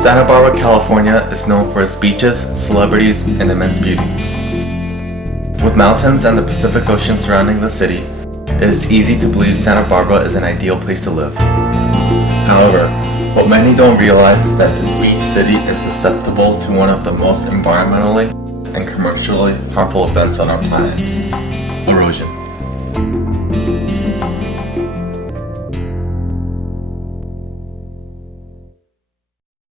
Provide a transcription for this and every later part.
Santa Barbara, California is known for its beaches, celebrities, and immense beauty. With mountains and the Pacific Ocean surrounding the city, it is easy to believe Santa Barbara is an ideal place to live. However, what many don't realize is that this beach city is susceptible to one of the most environmentally and commercially harmful events on our planet: erosion.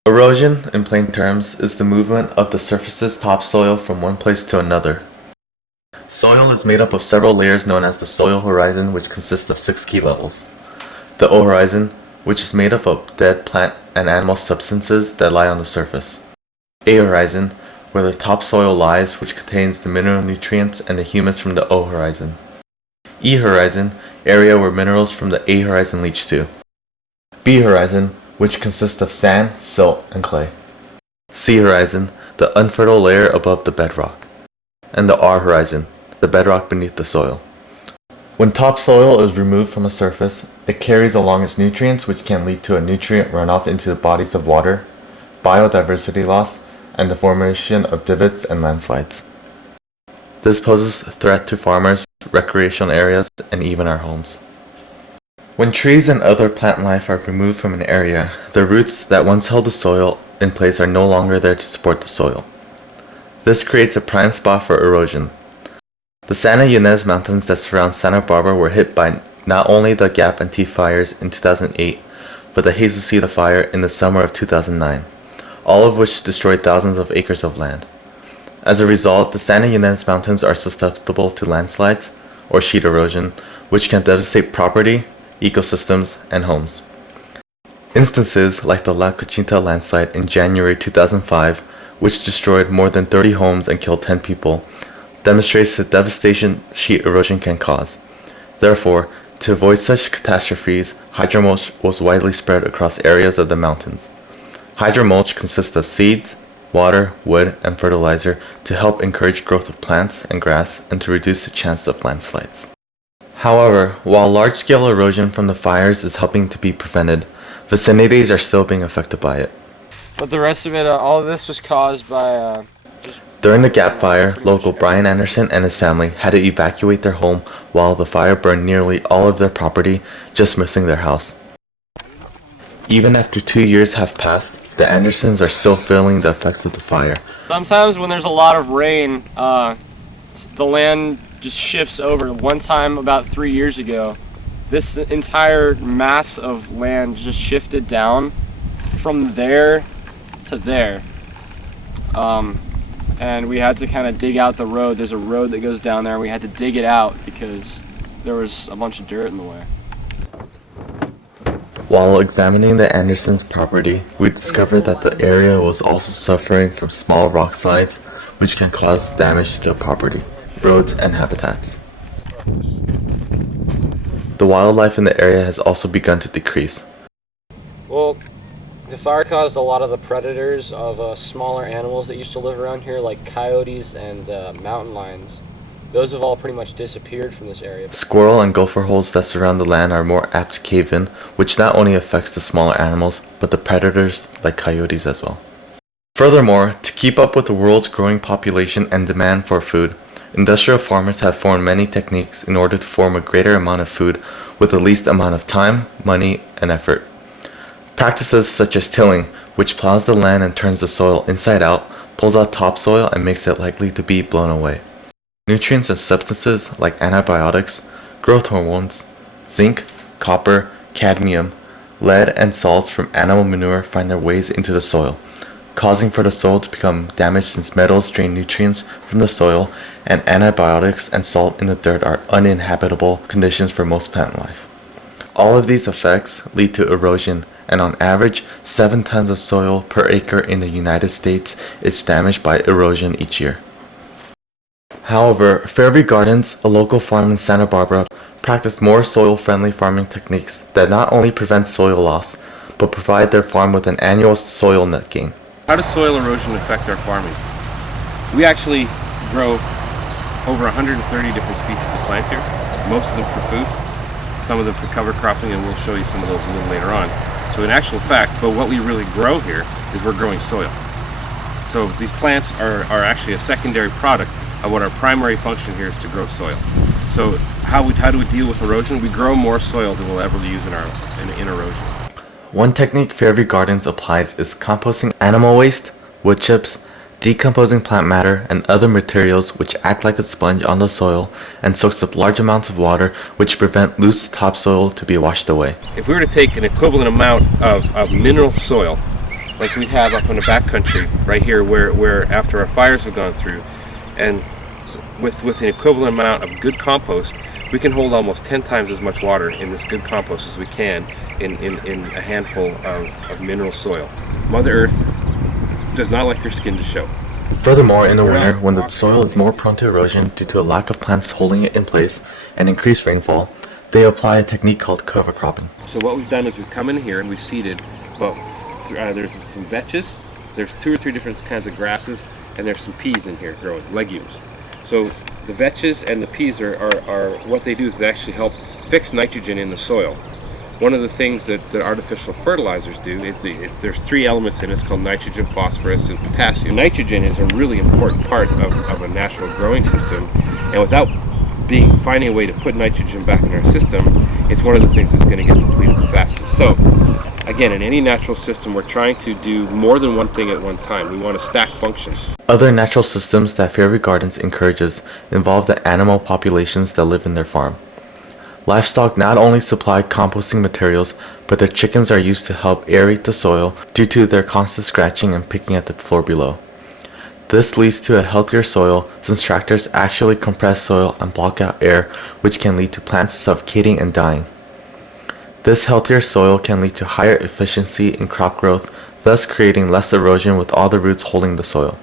Erosion, in plain terms, is the movement of the surface's topsoil from one place to another. Soil is made up of several layers known as the soil horizon, which consists of 6 key levels. The O horizon, which is made up of dead plant and animal substances that lie on the surface. A horizon, where the topsoil lies, which contains the mineral nutrients and the humus from the O horizon. E horizon, area where minerals from the A horizon leach to. B horizon, which consists of sand, silt, and clay. C horizon, the unfertile layer above the bedrock. And the R horizon, the bedrock beneath the soil. When topsoil is removed from a surface, it carries along its nutrients, which can lead to a nutrient runoff into the bodies of water, biodiversity loss, and the formation of divots and landslides. This poses a threat to farmers, recreational areas, and even our homes. When trees and other plant life are removed from an area, the roots that once held the soil in place are no longer there to support the soil. This creates a prime spot for erosion. The Santa Ynez Mountains that surround Santa Barbara were hit by not only the Gap and Tea fires in 2008, but the Hazel Cedar fire in the summer of 2009, all of which destroyed thousands of acres of land. As a result, the Santa Ynez Mountains are susceptible to landslides or sheet erosion, which can devastate property, ecosystems, and homes. Instances like the La Cochinta landslide in January 2005, which destroyed more than 30 homes and killed 10 people, demonstrates the devastation sheet erosion can cause. Therefore, to avoid such catastrophes, hydromulch was widely spread across areas of the mountains. Hydromulch consists of seeds, water, wood, and fertilizer to help encourage growth of plants and grass and to reduce the chance of landslides. However, while large-scale erosion from the fires is helping to be prevented, vicinities are still being affected by it. But the rest of it, all of this was caused by During the Gap fire, local Brian Anderson and his family had to evacuate their home while the fire burned nearly all of their property, just missing their house. Even after 2 years have passed, the Andersons are still feeling the effects of the fire. Sometimes when there's a lot of rain, the land just shifts over. One time about 3 years ago, this entire mass of land just shifted down from there to there. And we had to kind of dig out the road. There's a road that goes down there, and we had to dig it out because there was a bunch of dirt in the way. While examining the Andersons' property, we discovered that the area was also suffering from small rock slides, which can cause damage to the property, roads, and habitats. The wildlife in the area has also begun to decrease. Well, the fire caused a lot of the predators of smaller animals that used to live around here, like coyotes and mountain lions. Those have all pretty much disappeared from this area. Squirrel and gopher holes that surround the land are more apt to cave in, which not only affects the smaller animals, but the predators like coyotes as well. Furthermore, to keep up with the world's growing population and demand for food, industrial farmers have formed many techniques in order to form a greater amount of food with the least amount of time, money, and effort. Practices such as tilling, which plows the land and turns the soil inside out, pulls out topsoil and makes it likely to be blown away. Nutrients and substances like antibiotics, growth hormones, zinc, copper, cadmium, lead, and salts from animal manure find their ways into the soil, causing for the soil to become damaged since metals drain nutrients from the soil and antibiotics and salt in the dirt are uninhabitable conditions for most plant life. All of these effects lead to erosion, and on average, 7 tons of soil per acre in the United States is damaged by erosion each year. However, Fairview Gardens, a local farm in Santa Barbara, practice more soil-friendly farming techniques that not only prevent soil loss, but provide their farm with an annual soil net gain. How does soil erosion affect our farming? We actually grow over 130 different species of plants here, most of them for food, some of them for cover cropping, and we'll show you some of those a little later on. So in actual fact, but what we really grow here is we're growing soil. So these plants are actually a secondary product of what our primary function here is to grow soil. So how do we deal with erosion? We grow more soil than we'll ever use in erosion. One technique Fairview Gardens applies is composting animal waste, wood chips, decomposing plant matter, and other materials which act like a sponge on the soil and soaks up large amounts of water which prevent loose topsoil to be washed away. If we were to take an equivalent amount of mineral soil, like we have up in the backcountry right here where after our fires have gone through, and with an equivalent amount of good compost, we can hold almost 10 times as much water in this good compost as we can in a handful of mineral soil. Mother Earth does not like your skin to show. Furthermore, in the winter, when the soil is more prone to erosion due to a lack of plants holding it in place and increased rainfall, they apply a technique called cover cropping. So what we've done is we've come in here and we've seeded, well, there's some vetches, there's 2 or 3 different kinds of grasses, and there's some peas in here growing, legumes. So the vetches and the peas are what they do is they actually help fix nitrogen in the soil. One of the things that artificial fertilizers do, there's 3 elements in it. It's called nitrogen, phosphorus, and potassium. Nitrogen is a really important part of a natural growing system, and without finding a way to put nitrogen back in our system, it's one of the things that's going to get depleted the fastest. So again, in any natural system, we're trying to do more than one thing at one time. We want to stack functions. Other natural systems that Fairview Gardens encourages involve the animal populations that live in their farm. Livestock not only supply composting materials, but their chickens are used to help aerate the soil due to their constant scratching and picking at the floor below. This leads to a healthier soil since tractors actually compress soil and block out air, which can lead to plants suffocating and dying. This healthier soil can lead to higher efficiency in crop growth, thus creating less erosion with all the roots holding the soil.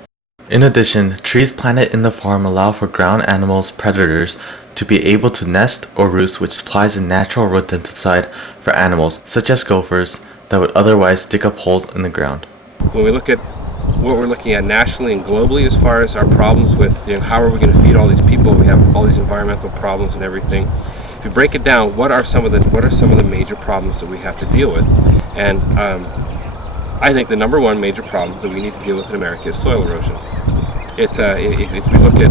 In addition, trees planted in the farm allow for ground animals, predators, to be able to nest or roost, which supplies a natural rodenticide for animals, such as gophers, that would otherwise dig up holes in the ground. When we look at what we're looking at nationally and globally as far as our problems with how are we going to feed all these people, we have all these environmental problems and everything. If you break it down, what are some of the major problems that we have to deal with? And I think the number one major problem that we need to deal with in America is soil erosion. If we look at,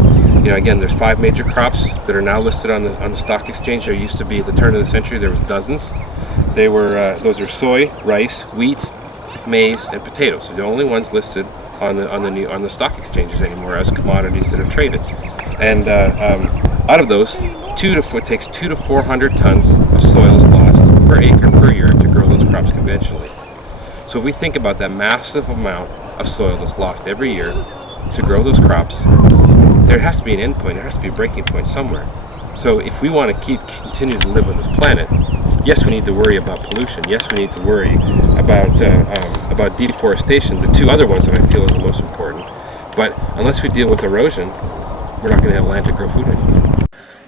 again, there's 5 major crops that are now listed on the stock exchange. There used to be at the turn of the century there was dozens. Those are soy, rice, wheat, maize, and potatoes. They're the only ones listed on the stock exchanges anymore as commodities that are traded. And out of those, it takes 200 to 400 tons of soil is lost per acre per year to grow those crops conventionally. So if we think about that massive amount of soil that's lost every year to grow those crops, there has to be an end point. There has to be a breaking point somewhere. So if we want to continue to live on this planet, yes, we need to worry about pollution. Yes, we need to worry about deforestation, the 2 other ones that I feel are the most important. But unless we deal with erosion, we're not going to have land to grow food anymore.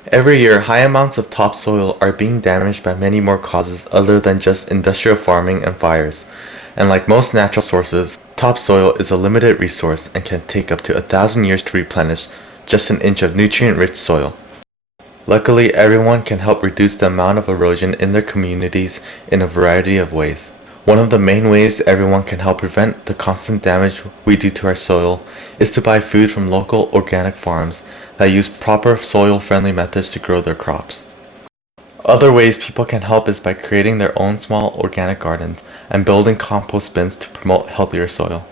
Every year, high amounts of topsoil are being damaged by many more causes other than just industrial farming and fires. And like most natural sources, topsoil is a limited resource and can take up to 1,000 years to replenish just an inch of nutrient-rich soil. Luckily, everyone can help reduce the amount of erosion in their communities in a variety of ways. One of the main ways everyone can help prevent the constant damage we do to our soil is to buy food from local organic farms that use proper soil-friendly methods to grow their crops. Other ways people can help is by creating their own small organic gardens and building compost bins to promote healthier soil.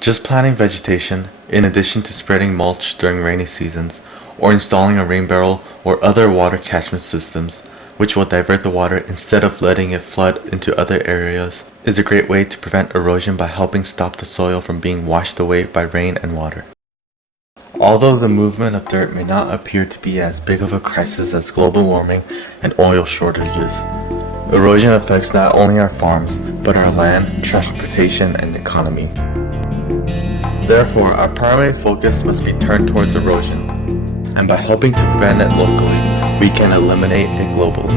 Just planting vegetation, in addition to spreading mulch during rainy seasons, or installing a rain barrel or other water catchment systems, which will divert the water instead of letting it flood into other areas, is a great way to prevent erosion by helping stop the soil from being washed away by rain and water. Although the movement of dirt may not appear to be as big of a crisis as global warming and oil shortages, erosion affects not only our farms, but our land, transportation, and economy. Therefore, our primary focus must be turned towards erosion, and by helping to prevent it locally, we can eliminate it globally.